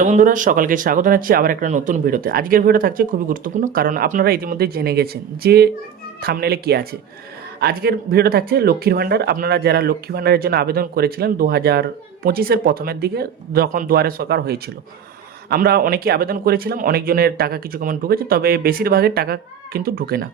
Hello বন্ধুরা, সকলকে স্বাগত জানাচ্ছি আবার একটা নতুন ভিডিওতে। আজকের ভিডিও থাকছে খুবই গুরুত্বপূর্ণ, কারণ আপনারা ইতিমধ্যে জেনে গেছেন যে থাম্বনেলে কী আছে। আজকের ভিডিওটা থাকছে লক্ষ্মীর ভাণ্ডার। আপনারা যারা লক্ষ্মী ভাণ্ডারের জন্য আবেদন করেছিলেন 2025-এর প্রথমের দিকে, যখন দুয়ারে সরকার হয়েছিল, আমরা অনেকেই আবেদন করেছিলাম, অনেকজনের টাকা কিছু কেমন ঢুকেছে, তবে বেশিরভাগের টাকা কিন্তু ঢুকে না।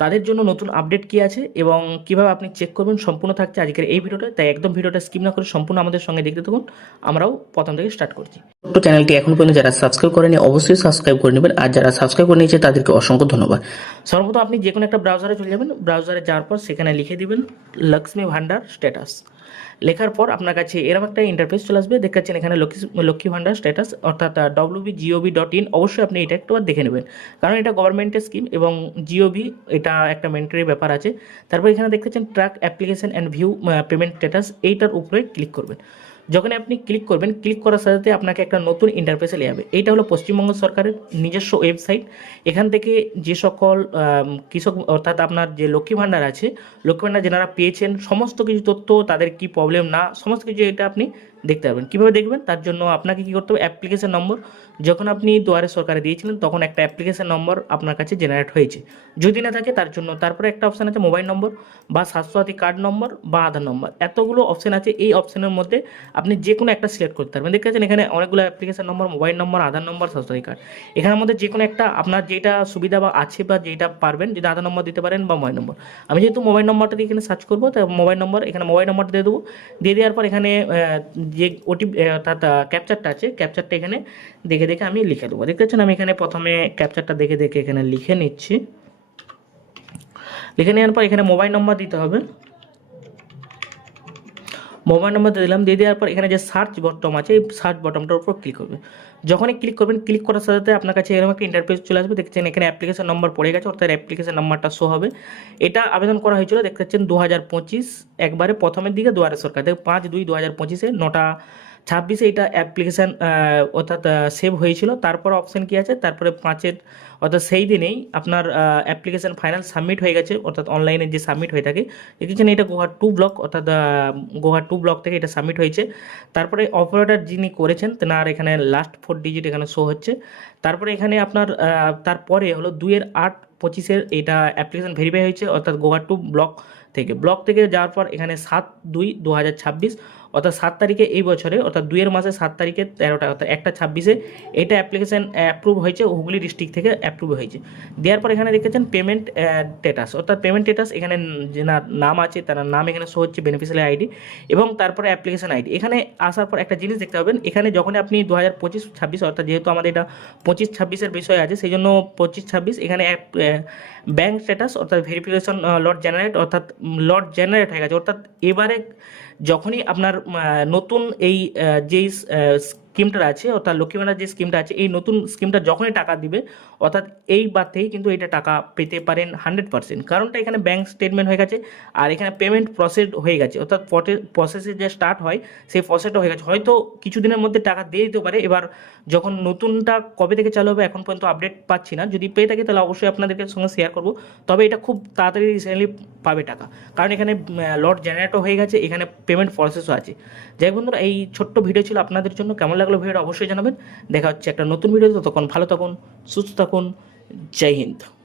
তাদের জন্য নতুন আপডেট কী আছে এবং কীভাবে আপনি চেক করবেন সম্পূর্ণ থাকছে আজকের এই ভিডিওটা। তাই একদম ভিডিওটা স্কিপ না করে সম্পূর্ণ আমাদের সঙ্গে দেখতে থাকুন। আমরাও প্রথম থেকে স্টার্ট করছি। ছোট্ট চ্যানেলটি এখন পর্যন্ত যারা সাবস্ক্রাইব করেনি অবশ্যই সাবস্ক্রাইব করে নেবেন, আর যারা সাবস্ক্রাইব করে নিয়েছে তাদেরকে অসংখ্য ধন্যবাদ। সর্বপ্রথম আপনি যে কোনো একটা ব্রাউজারে চলে যাবেন। ব্রাউজারে যাওয়ার পর সেখানে লিখে দিবেন লক্ষ্মী ভাণ্ডার স্ট্যাটাস। লেখার পর আপনার কাছে এরকম একটা ইন্টারফেস চলে আসবে। দেখতে পাচ্ছেন এখানে লক্ষ্মী ভাণ্ডার স্ট্যাটাস অর্থাৎ wbgov.in। অবশ্যই আপনি এটা একটু দেখে নেবেন, কারণ এটা গভর্নমেন্টের স্কিম এবং জিওবি এটা একটা মেন্টারি ব্যাপার আছে। তারপর এখানে দেখতে পাচ্ছেন track application and view payment status, এইটার উপরে ক্লিক করবেন। যখন আপনি ক্লিক করবেন, ক্লিক করার সাথে আপনাকে একটা নতুন ইন্টারফেসে নিয়ে যাবে। এইটা হলো পশ্চিমবঙ্গ সরকারের নিজস্ব ওয়েবসাইট। এখান থেকে যে সকল কৃষক অর্থাৎ আপনার যে লক্ষ্মী ভাণ্ডার আছে, লক্ষ্মী ভাণ্ডার যারা পেয়েছেন সমস্ত কিছু তথ্য, তাদের কি প্রবলেম না সমস্ত কিছু এটা আপনি দেখতে পারবেন। কীভাবে দেখবেন, তার জন্য আপনাকে কী করতে হবে, অ্যাপ্লিকেশন নম্বর যখন আপনি দুয়ারে সরকারে দিয়েছিলেন তখন একটা অ্যাপ্লিকেশন নম্বর আপনার কাছে জেনারেট হয়েছে। যদি না থাকে তার জন্য তারপরে একটা অপশান আছে মোবাইল নম্বর বা স্বাস্থ্যসাথী কার্ড নম্বর বা আধার নম্বর, এতগুলো অপশান আছে। এই অপশানের মধ্যে আপনি যে কোনো একটা সিলেক্ট করতে পারবেন। দেখতে পাচ্ছেন এখানে অনেকগুলো অ্যাপ্লিকেশন নম্বর, মোবাইল নম্বর, আধার নম্বর, স্বাস্থ্যসাথী কার্ড। এখানের মধ্যে যে কোনো একটা আপনার যেটা সুবিধা বা আছে বা যেটা পারবেন, যদি আধার নম্বর দিতে পারেন বা মোবাইল নম্বর। আমি যেহেতু মোবাইল নম্বরটা দিয়ে এখানে সার্চ করবো, তাই মোবাইল নম্বর এখানে মোবাইল নম্বরটা দিয়ে দেবো। দিয়ে দেওয়ার পর এখানে যে ওটিপি অর্থাৎ ক্যাপচারটা আছে, ক্যাপচারটা এখানে দেখে দেখে আমি লিখে দেবো। দেখতে পাচ্ছেন আমি এখানে প্রথমে ক্যাপচারটা দেখে দেখে এখানে লিখে নিচ্ছি। লিখে নেওয়ার পর এখানে মোবাইল নম্বর দিতে হবে। মোবাইল নম্বর দিয়ে দিলাম। দিয়ে দেওয়ার পর এখানে যে সার্চ বটন আছে, এই সার্চ বটনটার উপর ক্লিক করবে। যখনই ক্লিক করবেন, ক্লিক করার সাথে সাথে আপনার কাছে এরকম একটা ইন্টারফেস চলে আসবে। দেখছেন এখানে অ্যাপ্লিকেশন নম্বর পড়ে গেছে, অর্থাৎ অ্যাপ্লিকেশন নাম্বারটা শো হবে। এটা আবেদন করা হয়েছিল দেখতে পাচ্ছেন 2025 একবারে প্রথমের দিকে দুয়ারে সরকার। দেখো 5/2/2025-এ 9:26 এটা অ্যাপ্লিকেশান অর্থাৎ সেভ হয়েছিল। তারপর অপশান কী আছে, তারপরে 5-এর অর্থাৎ সেই দিনেই আপনার অ্যাপ্লিকেশান ফাইনাল সাবমিট হয়ে গেছে, অর্থাৎ অনলাইনে যে সাবমিট হয়ে থাকে। দেখেছেন এটা গোহাট 2 ব্লক অর্থাৎ গোহাট 2 ব্লক থেকে এটা সাবমিট হয়েছে। তারপরে অপারেটর যিনি করেছেন তেনার এখানে লাস্ট 4 ডিজিট এখানে শো হচ্ছে। তারপরে এখানে আপনার তারপরে হলো 2/8/25-এর এটা অ্যাপ্লিকেশান ভেরিফাই হয়েছে, অর্থাৎ গোহাট 2 ব্লক থেকে যাওয়ার পর এখানে 7/2/2026 অর্থাৎ 7 তারিখে এই বছরে, অর্থাৎ 2 মাসের 7 তারিখে 13টা অর্থাৎ 1/26-এ এটা অ্যাপ্লিকেশান অ্যাপ্রুভ হয়েছে, হুগলি ডিস্ট্রিক্ট থেকে অ্যাপ্রুভ হয়েছে। দেওয়ার পর এখানে দেখেছেন পেমেন্ট স্ট্যাটাস, অর্থাৎ পেমেন্ট স্ট্যাটাস এখানে যে নাম আছে তার নাম এখানে শো হচ্ছে, বেনিফিশিয়ারি আইডি এবং তারপরে অ্যাপ্লিকেশান আইডি। এখানে আসার পর একটা জিনিস দেখতে পাবেন, এখানে যখন আপনি 2025-26 অর্থাৎ যেহেতু আমাদের এটা 25-26-এর বিষয় আছে, সেই জন্য 25-26 এখানে ব্যাঙ্ক স্ট্যাটাস অর্থাৎ ভেরিফিকেশন লট জেনারেট হয়ে গেছে। অর্থাৎ এবারে যখনই আপনার নতুন এই যেই স্কিমটা আছে অর্থাৎ লক্ষ্মী ভাণ্ডার যে স্কিমটা আছে, এই নতুন স্কিমটা যখনই টাকা দিবে অর্থাৎ এইবার থেকেই কিন্তু এটা টাকা পেতে পারেন 100%। কারণটা এখানে ব্যাঙ্ক স্টেটমেন্ট হয়ে গেছে আর এখানে পেমেন্ট প্রসেস হয়ে গেছে, অর্থাৎ প্রসেসে যে স্টার্ট হয় সেই প্রসেসটা হয়ে গেছে। হয়তো কিছুদিনের মধ্যে টাকা দিয়ে দিতে পারে। এবার যখন নতুনটা কবে থেকে চালু হবে এখন পর্যন্ত আপডেট পাচ্ছি না, যদি পেয়ে থাকে তাহলে অবশ্যই আপনাদেরকে সঙ্গে শেয়ার করব। তবে এটা খুব তাড়াতাড়ি রিসেন্টলি পাবে টাকা, কারণ এখানে লট জেনারেটও হয়ে গেছে, এখানে পেমেন্ট প্রসেসও আছে। যাই বন্ধুরা, এই ছোট্ট ভিডিও ছিল আপনাদের জন্য। কেমন লাগলো ভিডিওটা অবশ্যই জানাবেন। দেখা হচ্ছে একটা নতুন ভিডিও, ততক্ষণ ভালো থাকুন, সুস্থ থাকুন। জয় হিন্দ।